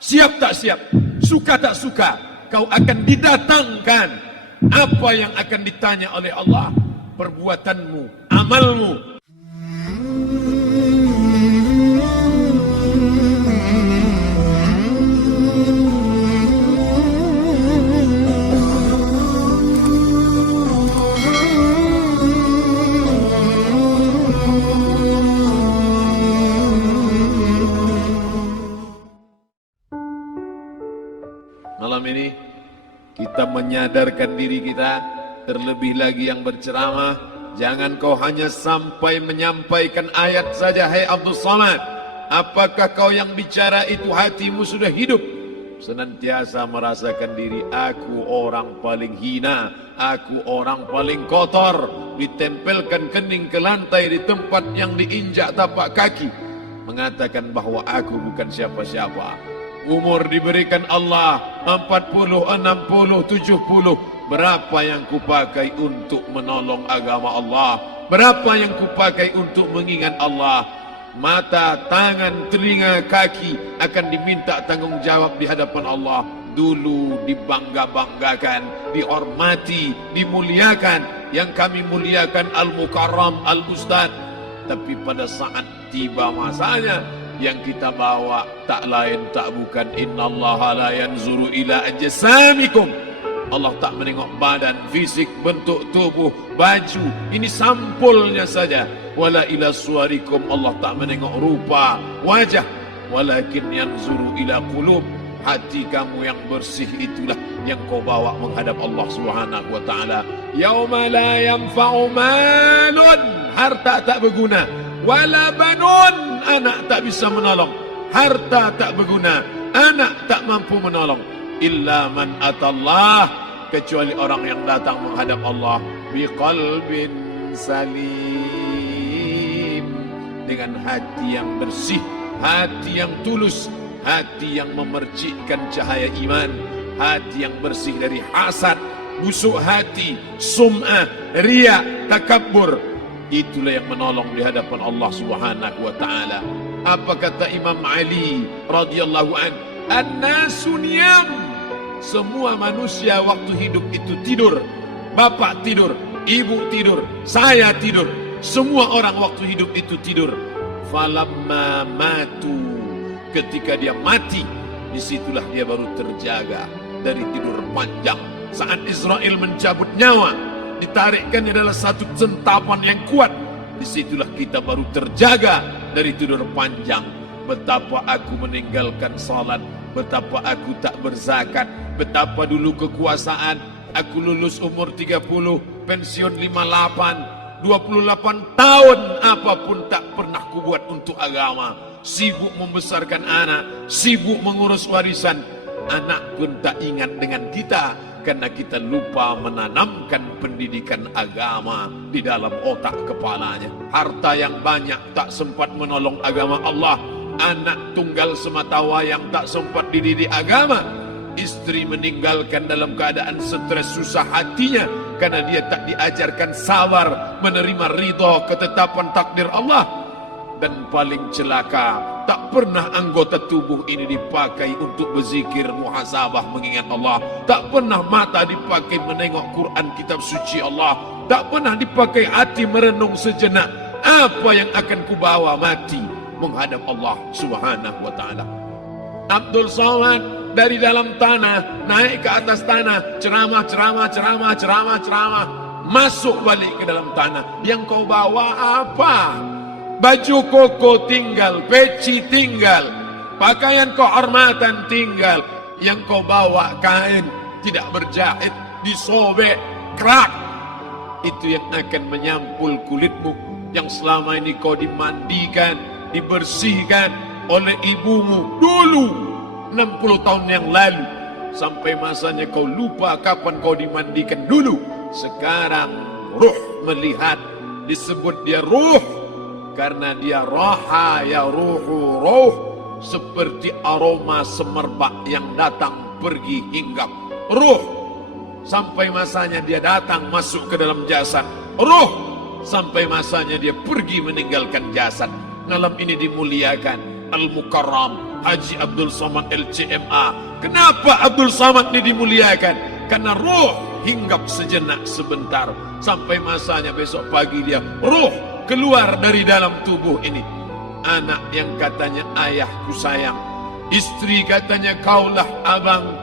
Siap tak siap, suka tak suka, kau akan didatangkan. Apa yang akan ditanya oleh Allah? Perbuatanmu, amalmu. Malam ini kita menyadarkan diri kita, terlebih lagi yang berceramah, jangan kau hanya sampai menyampaikan ayat saja. Hai Abdul Somad, apakah kau yang bicara itu hatimu sudah hidup? Senantiasa merasakan diri, aku orang paling hina, aku orang paling kotor, ditempelkan kening ke lantai di tempat yang diinjak tapak kaki, mengatakan bahwa aku bukan siapa-siapa. Umur diberikan Allah 40, 60, 70. Berapa yang kupakai untuk menolong agama Allah? Berapa yang kupakai untuk mengingat Allah? Mata, tangan, telinga, kaki akan diminta tanggung jawab di hadapan Allah. Dulu dibangga-banggakan, dihormati, dimuliakan. Yang kami muliakan Al-Mukarram, Al-Ustad. Tapi pada saat tiba masanya, yang kita bawa tak lain tak bukan innallaha la yanzuru ila ajsamikum. Allah tak menengok badan, fisik, bentuk tubuh, baju, ini sampulnya saja. Wala ila suwarikum, Allah tak menengok rupa, wajah. Walakin yanzuru ila qulub, hati kamu yang bersih itulah yang kau bawa menghadap Allah Subhanahu wa taala. Yauma la yanfa'u malun, harta tak berguna, wala banun, anak tak bisa menolong, harta tak berguna, anak tak mampu menolong, illa man atallah, kecuali orang yang datang menghadap Allah biqalbin salim, dengan hati yang bersih, hati yang tulus, hati yang memercikkan cahaya iman, hati yang bersih dari hasad, busuk hati, sum'ah, riya, takabbur. Itulah yang menolong di hadapan Allah Subhanahu wa taala. Apa kata Imam Ali radhiyallahu an? An-nasu niyam. Semua manusia waktu hidup itu tidur. Bapak tidur, ibu tidur, saya tidur. Semua orang waktu hidup itu tidur. Falamma matu, ketika dia mati, disitulah dia baru terjaga dari tidur panjang. Saat Israel mencabut nyawa, ditarikkannya adalah satu centapan yang kuat. Disitulah kita baru terjaga dari tidur panjang. Betapa aku meninggalkan salat, betapa aku tak berzakat, betapa dulu kekuasaan. Aku lulus umur 30, pensiun 58, 28 tahun, apapun tak pernah kubuat untuk agama. Sibuk membesarkan anak, sibuk mengurus warisan. Anak pun tak ingat dengan kita, karena kita lupa menanamkan pendidikan agama di dalam otak kepalanya. Harta yang banyak tak sempat menolong agama Allah. Anak tunggal sematawayang tak sempat dididik agama. Istri meninggalkan dalam keadaan stres susah hatinya, karena dia tak diajarkan sabar menerima ridha ketetapan takdir Allah. Dan paling celaka, tak pernah anggota tubuh ini dipakai untuk berzikir, muhasabah, mengingat Allah. Tak pernah mata dipakai menengok Quran, kitab suci Allah. Tak pernah dipakai hati merenung sejenak, apa yang akan kubawa mati menghadap Allah Subhanahu wa ta'ala. Abdul Somad dari dalam tanah naik ke atas tanah, ceramah, masuk balik ke dalam tanah. Yang kau bawa apa? Baju koko tinggal, peci tinggal, pakaian kehormatan tinggal. Yang kau bawa kain tidak berjahit, disobek, kerak. Itu yang akan menyampul kulitmu, yang selama ini kau dimandikan, dibersihkan oleh ibumu dulu 60 tahun yang lalu. Sampai masanya kau lupa kapan kau dimandikan dulu. Sekarang ruh melihat, disebut dia ruh karena dia raha ya ruhu ruh, seperti aroma semerbak yang datang pergi hinggap. Ruh sampai masanya dia datang masuk ke dalam jasad, ruh sampai masanya dia pergi meninggalkan jasad. Malam ini dimuliakan Al-Mukarram Haji Abdul Somad LCMA. Kenapa Abdul Somad ini dimuliakan? Karena ruh hinggap sejenak sebentar, sampai masanya besok pagi dia ruh keluar dari dalam tubuh ini. Anak yang katanya ayahku sayang, istri katanya kaulah abang,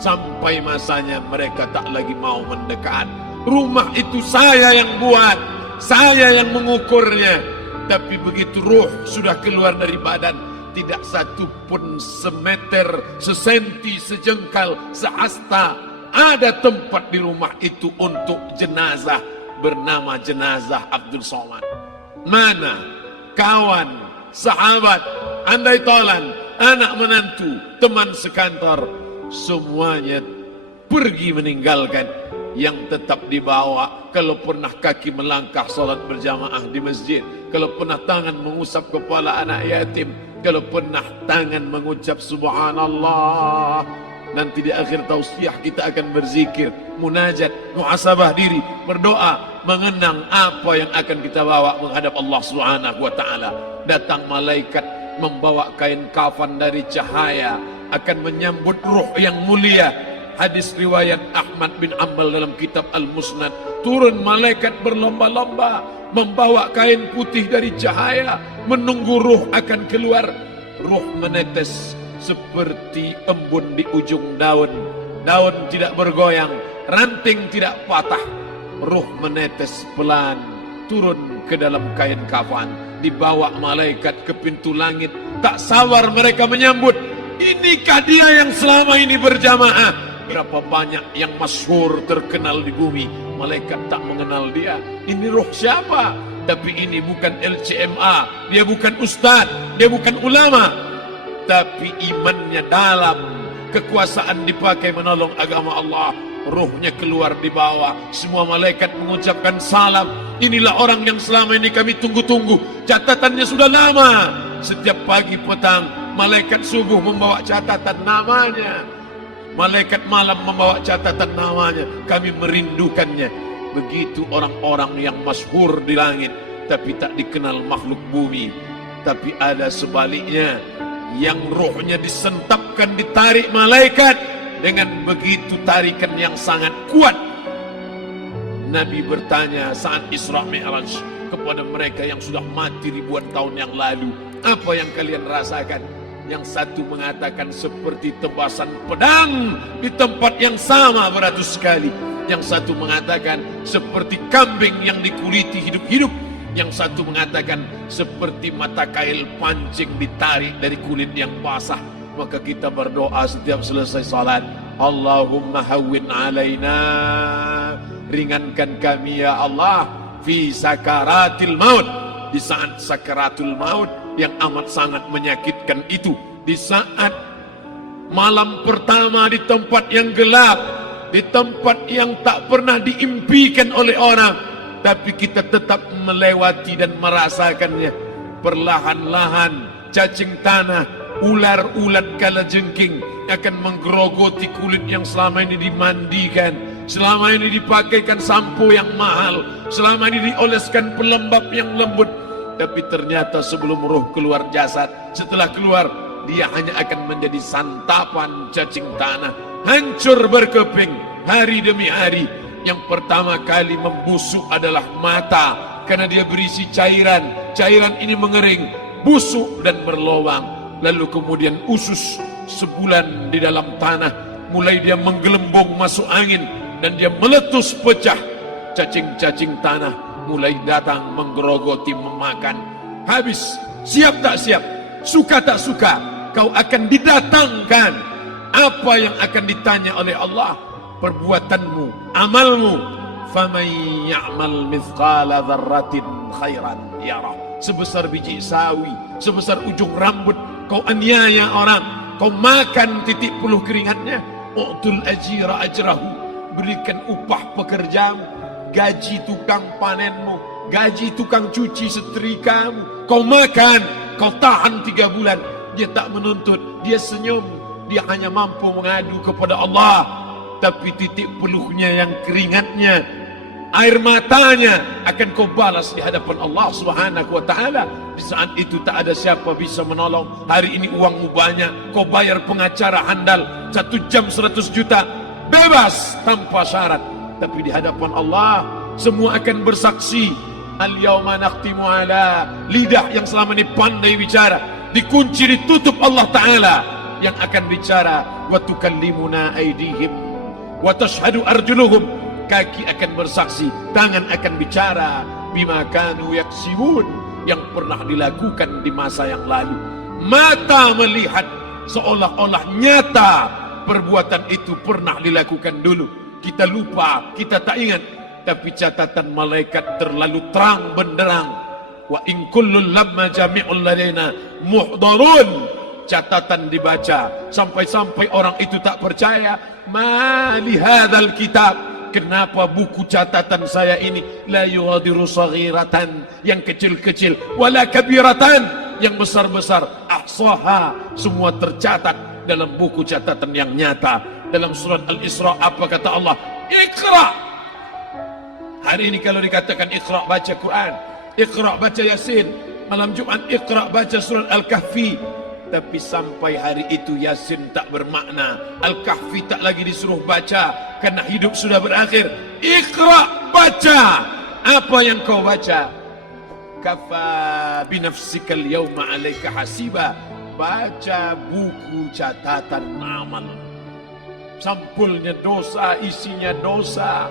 sampai masanya mereka tak lagi mau mendekat. Rumah itu saya yang buat, saya yang mengukurnya. Tapi begitu ruh sudah keluar dari badan, tidak satu pun semeter, sesenti, sejengkal, sehasta ada tempat di rumah itu untuk jenazah bernama jenazah Abdul Somad. Mana kawan, sahabat, andai tolan, anak menantu, teman sekantor, semuanya pergi meninggalkan. Yang tetap dibawa, kalau pernah kaki melangkah salat berjamaah di masjid, kalau pernah tangan mengusap kepala anak yatim, kalau pernah tangan mengucap subhanallah. Nanti di akhir tausiah kita akan berzikir, munajat, muhasabah diri, berdoa, mengenang apa yang akan kita bawa menghadap Allah Subhanahu wa taala. Datang malaikat membawa kain kafan dari cahaya, akan menyambut ruh yang mulia. Hadis riwayat Ahmad bin Ambal dalam kitab Al-Musnad, turun malaikat berlomba-lomba membawa kain putih dari cahaya, menunggu ruh akan keluar. Ruh menetes seperti embun di ujung daun. Daun tidak bergoyang, ranting tidak patah. Ruh menetes pelan turun ke dalam kain kafan, dibawa malaikat ke pintu langit. Tak sabar mereka menyambut. Inikah dia yang selama ini berjamaah? Berapa banyak yang masyhur terkenal di bumi, malaikat tak mengenal dia. Ini roh siapa? Tapi ini bukan LCMA, dia bukan ustaz, dia bukan ulama, tapi imannya dalam, kekuasaan dipakai menolong agama Allah. Ruhnya keluar di bawah, semua malaikat mengucapkan salam. Inilah orang yang selama ini kami tunggu-tunggu, catatannya sudah lama. Setiap pagi petang malaikat subuh membawa catatan namanya, malaikat malam membawa catatan namanya. Kami merindukannya. Begitu orang-orang yang masyhur di langit tapi tak dikenal makhluk bumi. Tapi ada sebaliknya, yang rohnya disentapkan, ditarik malaikat dengan begitu tarikan yang sangat kuat. Nabi bertanya saat Isra Mi'raj kepada mereka yang sudah mati ribuan tahun yang lalu, apa yang kalian rasakan? Yang satu mengatakan seperti tebasan pedang di tempat yang sama beratus kali. Yang satu mengatakan seperti kambing yang dikuliti hidup-hidup. Yang satu mengatakan seperti mata kail pancing ditarik dari kulit yang basah. Maka kita berdoa setiap selesai salat, Allahumma hawwin alaina, ringankan kami ya Allah, fi sakaratil maut, di saat sakaratul maut yang amat sangat menyakitkan itu, di saat malam pertama di tempat yang gelap, di tempat yang tak pernah diimpikan oleh orang, tapi kita tetap melewati dan merasakannya. Perlahan-lahan cacing tanah, ular-ulat kalajengking akan menggerogoti kulit yang selama ini dimandikan, selama ini dipakaikan sampo yang mahal, selama ini dioleskan pelembab yang lembut. Tapi ternyata sebelum roh keluar jasad, setelah keluar, dia hanya akan menjadi santapan cacing tanah, hancur berkeping hari demi hari. Yang pertama kali membusuk adalah mata, karena dia berisi cairan. Cairan ini mengering, busuk dan berlubang. Lalu kemudian usus sebulan di dalam tanah, mulai dia menggelembung masuk angin dan dia meletus pecah. Cacing-cacing tanah mulai datang menggerogoti, memakan. Habis, siap tak siap, suka tak suka, kau akan didatangkan. Apa yang akan ditanya oleh Allah? Perbuatanmu, amalmu. Faman ya'mal mithqala dzarratin khairan yarah. Sebesar biji sawi, sebesar ujung rambut, kau aniaya orang, kau makan titik puluh keringatnya. U'tul ajira ajrahu, berikan upah pekerjamu, gaji tukang panenmu, gaji tukang cuci setrikamu. Kau makan, kau tahan 3 bulan. Dia tak menuntut, dia senyum, dia hanya mampu mengadu kepada Allah. Tapi titik peluhnya yang keringatnya air matanya akan kau balas di hadapan Allah Subhanahu wa taala. Di saat itu tak ada siapa bisa menolong. Hari ini uangmu banyak, kau bayar pengacara handal 1 jam 100 juta, bebas tanpa syarat. Tapi di hadapan Allah semua akan bersaksi. Al-yawma nakhtimu ala, lidah yang selama ini pandai bicara dikunci, ditutup Allah Ta'ala yang akan bicara. Wa tukallimuna aydihim wa tashhadu arjuluhum, kaki akan bersaksi, tangan akan bicara. Bima kanu yaksibun, yang pernah dilakukan di masa yang lalu. Mata melihat seolah-olah nyata perbuatan itu pernah dilakukan dulu. Kita lupa, kita tak ingat. Tapi catatan malaikat terlalu terang benderang. Wa in kullun lamma jami'ul ladaina muhdarun. Catatan dibaca sampai-sampai orang itu tak percaya. Ma li hadzal kitab, kenapa buku catatan saya ini la yughadiru saghiratan, yang kecil-kecil, wala kabiratan, yang besar-besar, ahsaha, semua tercatat dalam buku catatan yang nyata. Dalam surat Al-Isra apa kata Allah? Iqra. Hari ini kalau dikatakan Iqra baca Quran, Iqra baca Yasin, malam Jumat Iqra baca surat Al-Kahfi. Tapi sampai hari itu Yasin tak bermakna, Al-Kahfi tak lagi disuruh baca karena hidup sudah berakhir. Iqra baca. Apa yang kau baca? Kafa binafsika al-yawma 'alaika hasiba. Baca buku catatan amal. Sampulnya dosa, isinya dosa.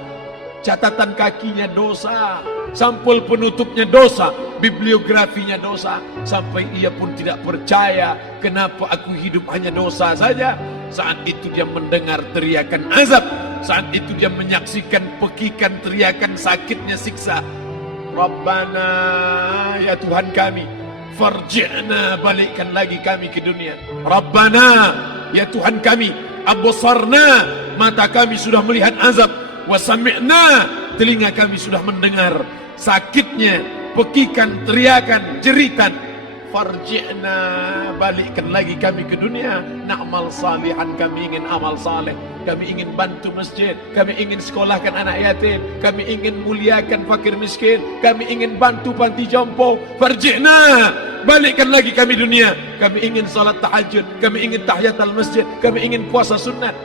Catatan kakinya dosa, sampul penutupnya dosa, bibliografinya dosa. Sampai ia pun tidak percaya, kenapa aku hidup hanya dosa saja. Saat itu dia mendengar teriakan azab, saat itu dia menyaksikan pekikan teriakan sakitnya siksa. Rabbana, ya Tuhan kami, farji'na, balikkan lagi kami ke dunia. Rabbana, ya Tuhan kami, absarna, mata kami sudah melihat azab. Wasami'na, telinga kami sudah mendengar sakitnya pekikan, teriakan, jeritan. Farji'na, balikkan lagi kami ke dunia. Na'mal salihan, kami ingin amal saleh, kami ingin bantu masjid, kami ingin sekolahkan anak yatim, kami ingin muliakan fakir miskin, kami ingin bantu panti jompo. Farji'na, balikkan lagi kami dunia. Kami ingin salat tahajud, kami ingin tahiyatul masjid, kami ingin puasa sunat.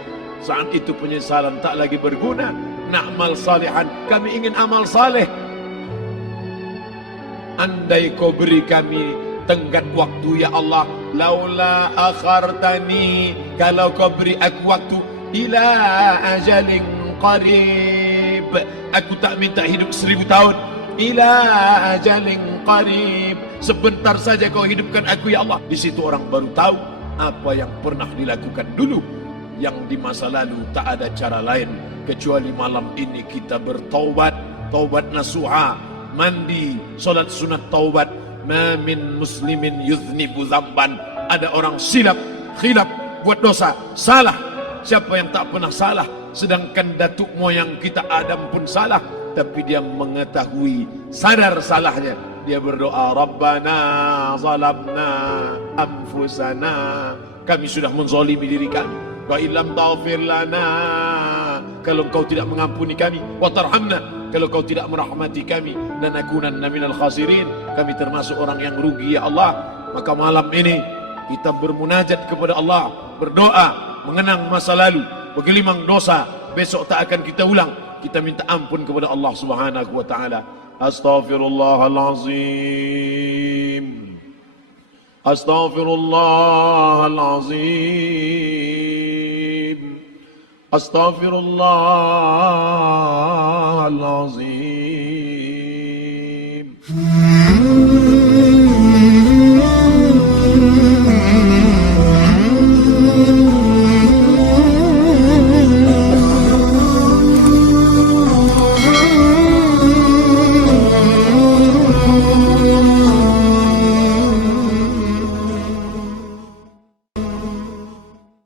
Saat itu penyesalan tak lagi berguna. Na'mal salihan, kami ingin amal saleh. Andai kau beri kami tenggat waktu ya Allah, laula akhartani, kalau kau beri aku waktu, ila ajalin qarib, aku tak minta hidup 1000 tahun. Ila ajalin qarib, sebentar saja kau hidupkan aku ya Allah. Di situ orang baru tahu apa yang pernah dilakukan dulu, yang di masa lalu. Tak ada cara lain kecuali malam ini kita bertaubat, taubat nasuha, mandi, solat sunat taubat. Ma min muslimin yuznibu dzamban, ada orang silap, khilaf, buat dosa, salah. Siapa yang tak pernah salah? Sedangkan datuk moyang kita Adam pun salah, tapi dia mengetahui, sadar salahnya. Dia berdoa, Rabbana zalamna anfusana, kami sudah menzalimi diri kami. Wa illam taghfir lana, kalau engkau tidak mengampuni kami, wa tarhamna, kalau kau tidak merahmati kami, lanakunanna minal khasirin, kami termasuk orang yang rugi ya Allah. Maka malam ini kita bermunajat kepada Allah, berdoa, mengenang masa lalu, bergelimang dosa, besok tak akan kita ulang. Kita minta ampun kepada Allah Subhanahu wa taala. Astaghfirullahalazim, astaghfirullahalazim, astaghfirullahalazim.